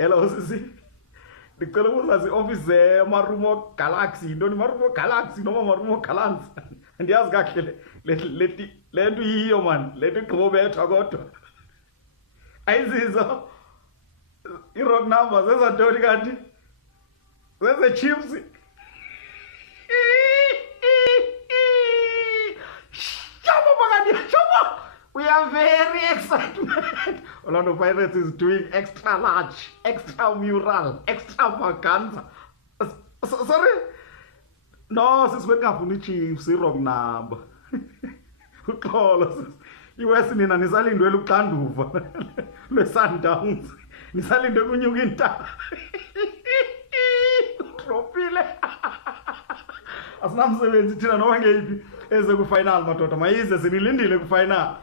Hello sisi. Ndicela ukuzazi office Marumo Galaxy. Ntoni Marumo Galaxy noma Marumo Gallants? Ndiyazi kahle le nto yiyo man. Le nto igqibobethwa kodwa. Ayizizo. I-rock number zezantoni kanti? Zeze Chiefs. Shabo bakani, shabo. We are very excited. Orlando Pirates is doing extra large, extra mural, extravaganza. Sorry? No, sis bekafuni Chiefs i-wrong number. Uxolo sis. iWest nina nisalindwela uxanduva lwe-Sundowns. Nisalindwe kunyuka intaba. Dropile. Asinamsebenzi thina noma ngeyiphi eze ku-final madoda. Mayize sinilindile ku-final.